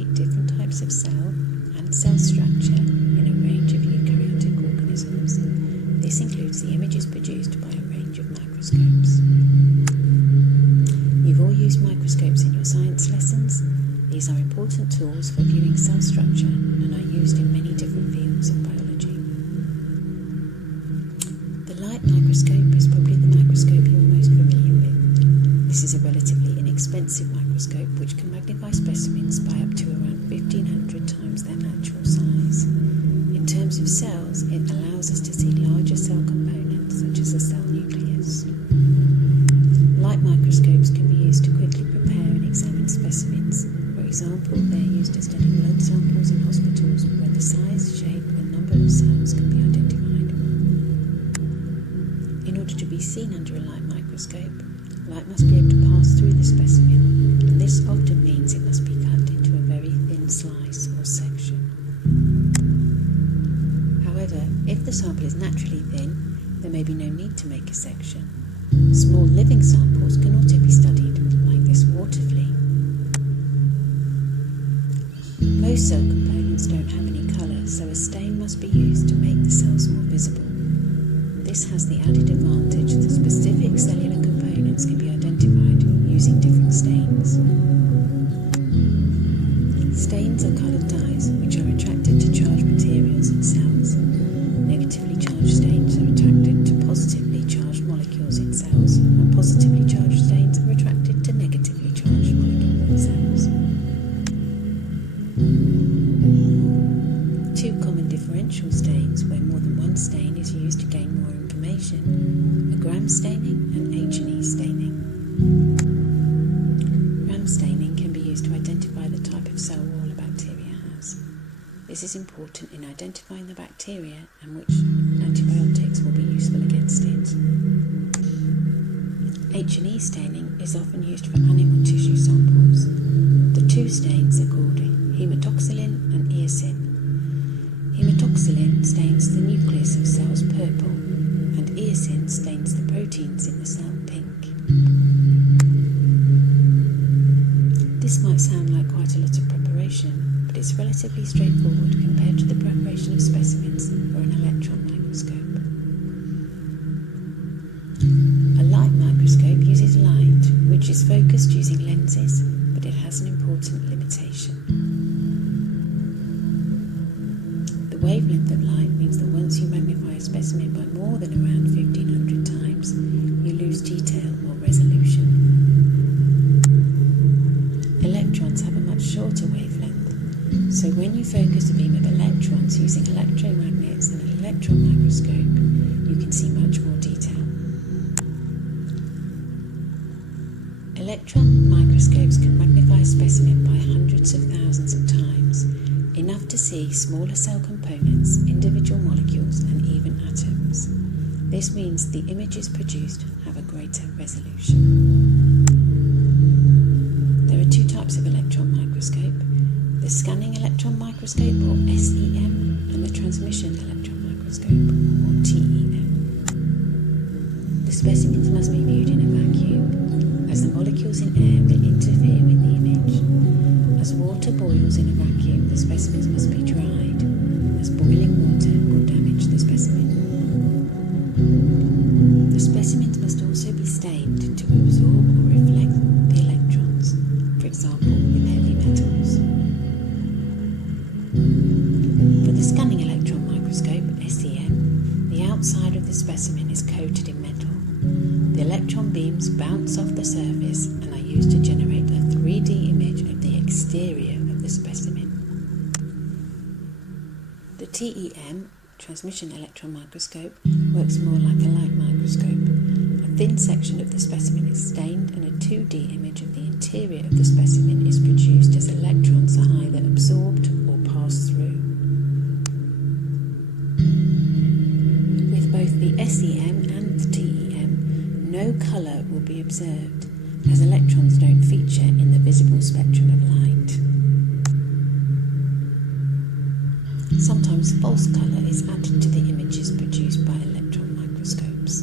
investigate different types of cell and cell structure in a range of eukaryotic organisms. This includes the images produced by a range of microscopes. You've all used microscopes in your science lessons. These are important tools for viewing cell structure and are used in many different fields of biology. The light microscope is probably the microscope you're most familiar with. This is a relatively inexpensive microscope which can magnify specimens by up to around 1500 times their natural size. In terms of cells, it allows us to see larger cell components such as the cell nucleus. Light microscopes can be used to quickly prepare and examine specimens. For example, they are used to study blood samples in hospitals where the size, shape and number of cells can be identified. In order to be seen under a light microscope, light must be able to pass through the specimen, and this often means it must be cut into a very thin slice or section. However, if the sample is naturally thin, there may be no need to make a section. Small living samples can also be studied, like this water flea. Most cell components don't have any colour, so a stain must be used to make the cells more visible. This has the added advantage that specific cellular components can be identified using different stains. Stains are coloured dyes which are attracted to charged materials in cells. Negatively charged stains are attracted to positively charged molecules in cells, and positively charged stains are attracted to negatively charged molecules in cells. Two common differential stains where more than one stain is used to gain more information are gram staining and H&E staining. Gram staining can be used to identify the type of cell wall a bacteria has. This is important in identifying the bacteria and which antibiotics will be useful against it. H&E staining is often used for animal tissue samples. The two stains are called hematoxylin and eosin. Hematoxylin stains the nucleus of cells purple, and eosin stains the proteins in the cell pink. This might sound like quite a lot of preparation, but it's relatively straightforward compared to the preparation of specimens for an electron microscope. A light microscope uses light, which is focused using lenses, but it has an important limitation. The wavelength of light means that once you magnify a specimen by more than around 1500 times, you lose detail or resolution. Electrons have a much shorter wavelength, so when you focus a beam of electrons using electromagnets and an electron microscope, you can see much more detail. Electron microscopes can magnify a specimen by hundreds of thousands of times, enough to see smaller cell components, individual molecules and even atoms. This means the images produced have a greater resolution. There are two types of electron microscope: the scanning electron microscope or SEM and the transmission electron microscope or TEM. The specimens must be viewed in a vacuum, as the molecules in air will interfere with the image. As water boils in a vacuum, the specimens must be dried, as boiling water will damage the specimen. The specimens must also be stained to absorb or reflect the electrons, for example with heavy metals. For the scanning electron microscope, SEM, the outside of the specimen is coated in metal. The electron beams bounce off the surface and are used to generate a 3D image of the exterior of the specimen. The TEM, transmission electron microscope, works more like a light microscope. A thin section of the specimen is stained and a 2D image of the interior of the specimen is produced as electrons are either absorbed or pass through. With both the SEM and the TEM, no colour will be observed, as electrons don't feature in the visible spectrum of light. Sometimes false colour is added to the images produced by electron microscopes.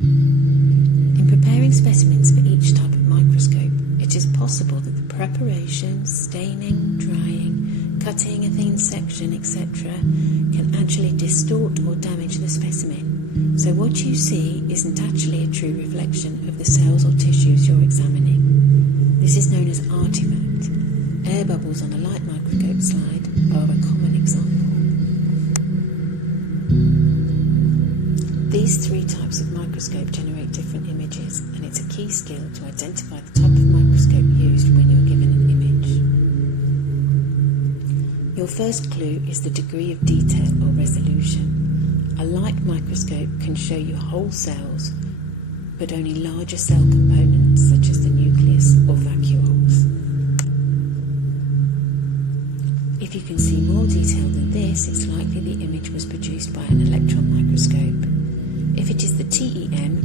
In preparing specimens for each type of microscope, it is possible that the preparation preparation, staining, drying, cutting a thin section, etc., can actually distort or damage the specimen. So what you see isn't actually a true reflection of the cells or tissues you're examining. This is known as artifact. Air bubbles on a light microscope slide are a common example. These three types of microscope generate different images, and it's a key skill to identify the type of microscope used when you're given an image. Your first clue is the degree of detail or resolution. A light microscope can show you whole cells, but only larger cell components such as the nucleus or vacuoles. If you can see more detail than this, it's likely the image was produced by an electron microscope. If it is the TEM,